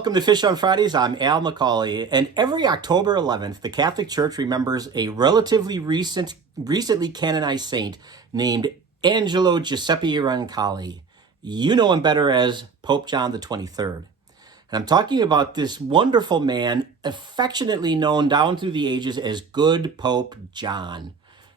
Welcome to Fish on Fridays. I'm Al McCauley, and every October 11th, the Catholic Church remembers a relatively recently canonized saint named Angelo Giuseppe Roncalli. You know him better as Pope John the 23rd. And I'm talking about this wonderful man, affectionately known down through the ages as Good Pope John.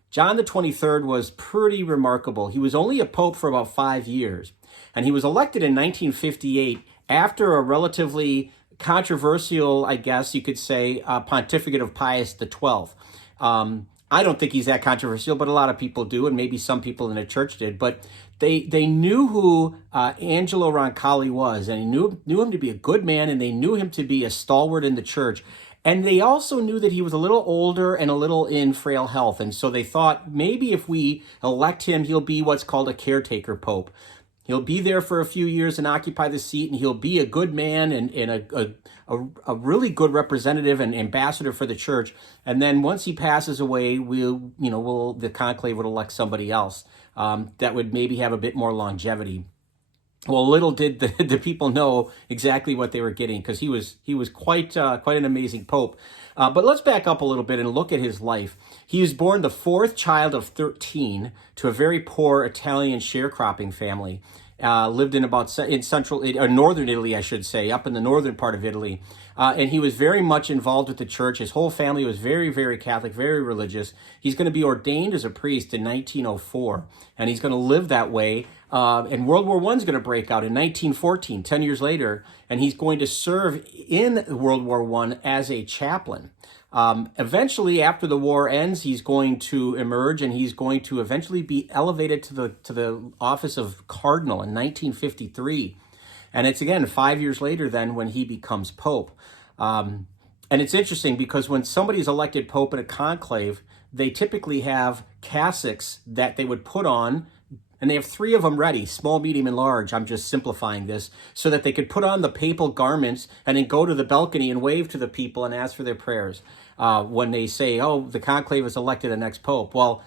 John the 23rd was pretty remarkable. He was only a pope for about 5 years, and he was elected in 1958 after a relatively controversial, I guess you could say, pontificate of Pius XII. I don't think he's that controversial, but a lot of people do, and maybe some people in the church did. But they knew who Angelo Roncalli was, and he knew him to be a good man, and they knew him to be a stalwart in the church. And they also knew that he was a little older and a little in frail health. And so they thought maybe if we elect him, he'll be what's called a caretaker pope. He'll be there for a few years and occupy the seat, and he'll be a good man and a really good representative and ambassador for the church. And then once he passes away, the conclave would elect somebody else that would maybe have a bit more longevity. Well, little did the people know exactly what they were getting, because he was quite an amazing pope. But let's back up a little bit and look at his life. He was born the fourth child of 13 to a very poor Italian sharecropping family. Lived in northern Italy, I should say, up in the northern part of Italy. And he was very much involved with the church. His whole family was very, very Catholic, very religious. He's going to be ordained as a priest in 1904, and he's going to live that way. And World War I is going to break out in 1914, 10 years later, and he's going to serve in World War I as a chaplain. Eventually, after the war ends, he's going to emerge, and he's going to eventually be elevated to the office of cardinal in 1953. And it's, again, 5 years later then when he becomes pope. And it's interesting because when somebody's elected pope in a conclave, they typically have cassocks that they would put on, and they have 3 of them ready, small, medium, and large. I'm just simplifying this, so that they could put on the papal garments and then go to the balcony and wave to the people and ask for their prayers when they say, oh, the conclave has elected the next pope. Well,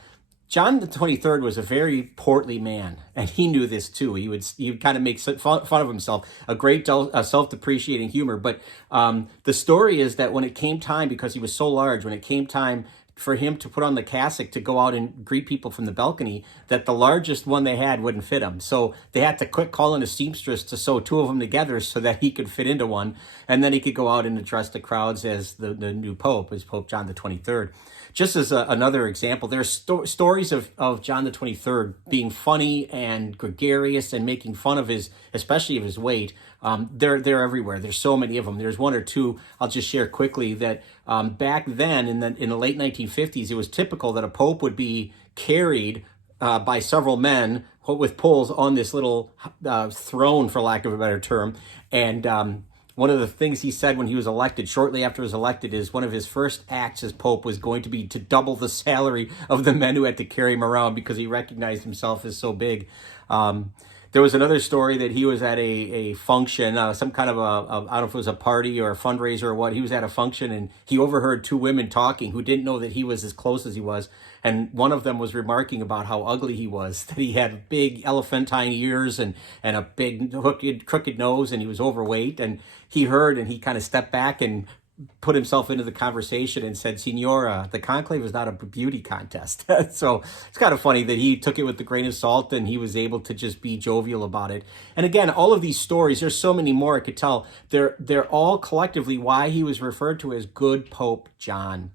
John the 23rd was a very portly man, and he knew this too. He would kind of make fun of himself, a great self-depreciating humor. But the story is that when it came time, because he was so large, when it came time for him to put on the cassock to go out and greet people from the balcony, that the largest one they had wouldn't fit him. So they had to quick call in a seamstress to sew 2 of them together so that he could fit into one. And then he could go out and address the crowds as the new pope, as Pope John the 23rd. Just as another example, there's stories of John the 23rd being funny and gregarious and making fun of especially of his weight. They're everywhere. There's so many of them. There's 1 or 2 I'll just share quickly that back then in the late 1950s, it was typical that a pope would be carried by several men with poles on this little throne, for lack of a better term. And one of the things he said when he was elected, shortly after he was elected, is one of his first acts as Pope was going to be to double the salary of the men who had to carry him around, because he recognized himself as so big. There was another story that he was at a function, some kind of I don't know if it was a party or a fundraiser or what. He was at a function, and he overheard 2 women talking who didn't know that he was as close as he was. And one of them was remarking about how ugly he was, that he had big elephantine ears and a big crooked nose, and he was overweight. And he heard, and he kind of stepped back and put himself into the conversation and said, Signora, the conclave is not a beauty contest. So it's kind of funny that he took it with a grain of salt, and he was able to just be jovial about it. And again, all of these stories, there's so many more I could tell. They're all collectively why he was referred to as Good Pope John.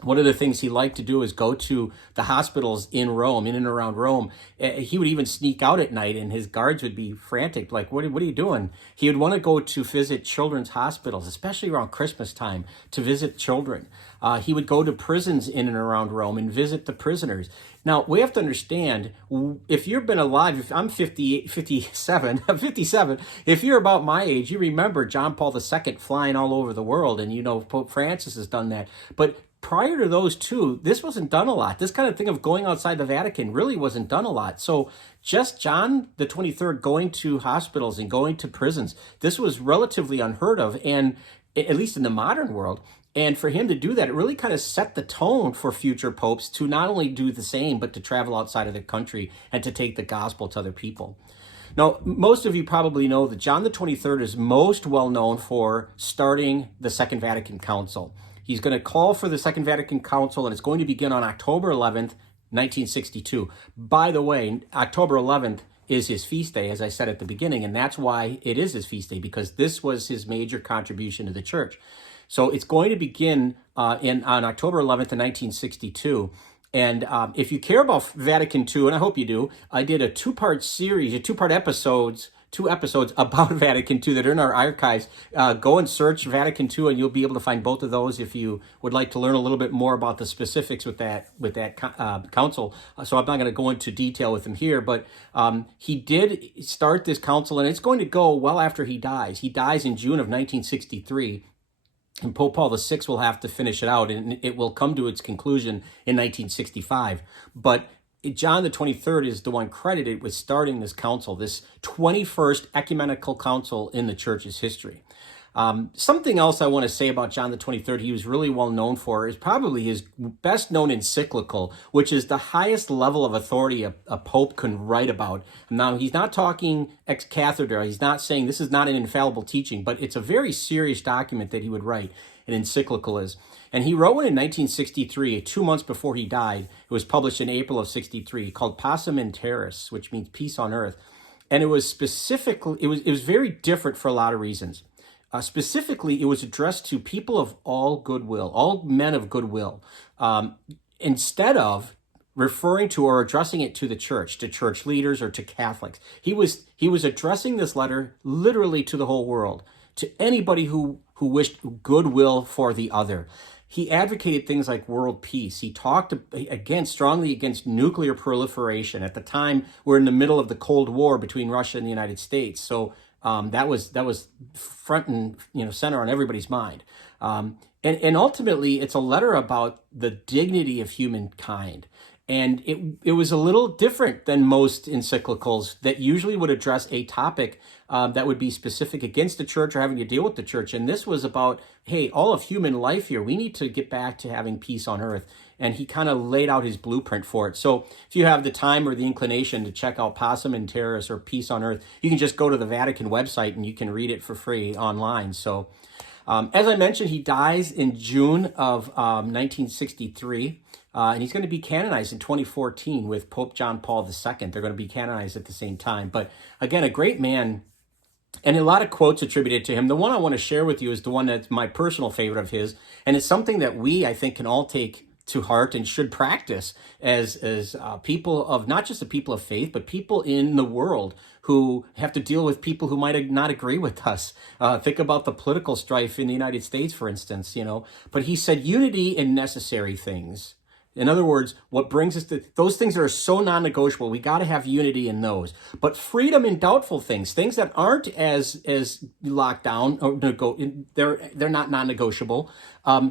One of the things he liked to do is go to the hospitals in Rome, in and around Rome. He would even sneak out at night, and his guards would be frantic, like, what are you doing? He would want to go to visit children's hospitals, especially around Christmas time, to visit children. He would go to prisons in and around Rome and visit the prisoners. Now, we have to understand, if you've been alive, if I'm 57, if you're about my age, you remember John Paul II flying all over the world, and Pope Francis has done that. But prior to those 2, this wasn't done a lot. This kind of thing of going outside the Vatican really wasn't done a lot. So just John the 23rd going to hospitals and going to prisons, this was relatively unheard of, and at least in the modern world. And for him to do that, it really kind of set the tone for future popes to not only do the same, but to travel outside of the country and to take the gospel to other people. Now, most of you probably know that John the 23rd is most well known for starting the Second Vatican Council. He's going to call for the Second Vatican Council, and it's going to begin on October 11th, 1962. By the way, October 11th is his feast day, as I said at the beginning, and that's why it is his feast day, because this was his major contribution to the church. So it's going to begin on October 11th, 1962. And if you care about Vatican II, and I hope you do, I did a two-part series, two episodes about Vatican II that are in our archives. Go and search Vatican II, and you'll be able to find both of those if you would like to learn a little bit more about the specifics with that council. So I'm not going to go into detail with him here, but he did start this council, and it's going to go well after he dies. He dies in June of 1963. And Pope Paul VI will have to finish it out, and it will come to its conclusion in 1965. But John the 23rd is the one credited with starting this council, this 21st ecumenical council in the church's history. Something else I want to say about John the 23rd he was really well known for is probably his best known encyclical, which is the highest level of authority a pope can write about. Now, he's not talking ex cathedra. He's not saying this is not an infallible teaching, but it's a very serious document that he would write. An encyclical is. And he wrote one in 1963, 2 months before he died. It was published in April of 63, called Pacem in Terris, which means peace on earth. And it was specifically, it was very different for a lot of reasons. Specifically, it was addressed to people of all goodwill, all men of goodwill, instead of referring to or addressing it to the church, to church leaders or to Catholics. He was addressing this letter literally to the whole world, to anybody who wished goodwill for the other. He advocated things like world peace. He talked strongly against nuclear proliferation. At the time, we're in the middle of the Cold War between Russia and the United States. So that was front and center on everybody's mind. And ultimately, it's a letter about the dignity of humankind. And it was a little different than most encyclicals that usually would address a topic that would be specific against the church or having to deal with the church. And this was about, hey, all of human life here, we need to get back to having peace on earth. And he kind of laid out his blueprint for it. So if you have the time or the inclination to check out Pacem in Terris or Peace on Earth, you can just go to the Vatican website and you can read it for free online. So as I mentioned, he dies in June of 1963. And he's going to be canonized in 2014 with Pope John Paul II. They're going to be canonized at the same time. But again, a great man, and a lot of quotes attributed to him. The one I want to share with you is the one that's my personal favorite of his. And it's something that we, I think, can all take to heart and should practice as people of, not just the people of faith, but people in the world who have to deal with people who might not agree with us. Think about the political strife in the United States, for instance, But he said, unity in necessary things. In other words, what brings us to those things that are so non-negotiable, we got to have unity in those. But freedom in doubtful things that aren't as locked down, or they're not non-negotiable.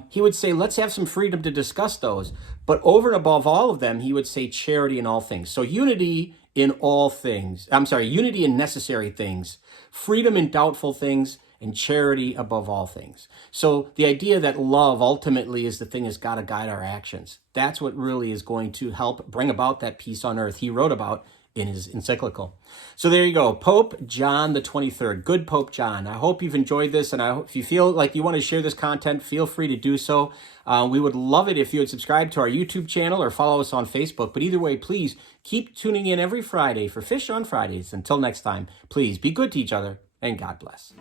He would say, let's have some freedom to discuss those. But over and above all of them, he would say charity in all things. So unity in all things. Unity in necessary things, freedom in doubtful things, and charity above all things. So the idea that love ultimately is the thing that's got to guide our actions. That's what really is going to help bring about that peace on earth he wrote about in his encyclical. So there you go, Pope John the 23rd. Good Pope John. I hope you've enjoyed this, and I hope if you feel like you want to share this content, feel free to do so. We would love it if you would subscribe to our YouTube channel or follow us on Facebook. But either way, please keep tuning in every Friday for Fish on Fridays. Until next time, please be good to each other, and God bless.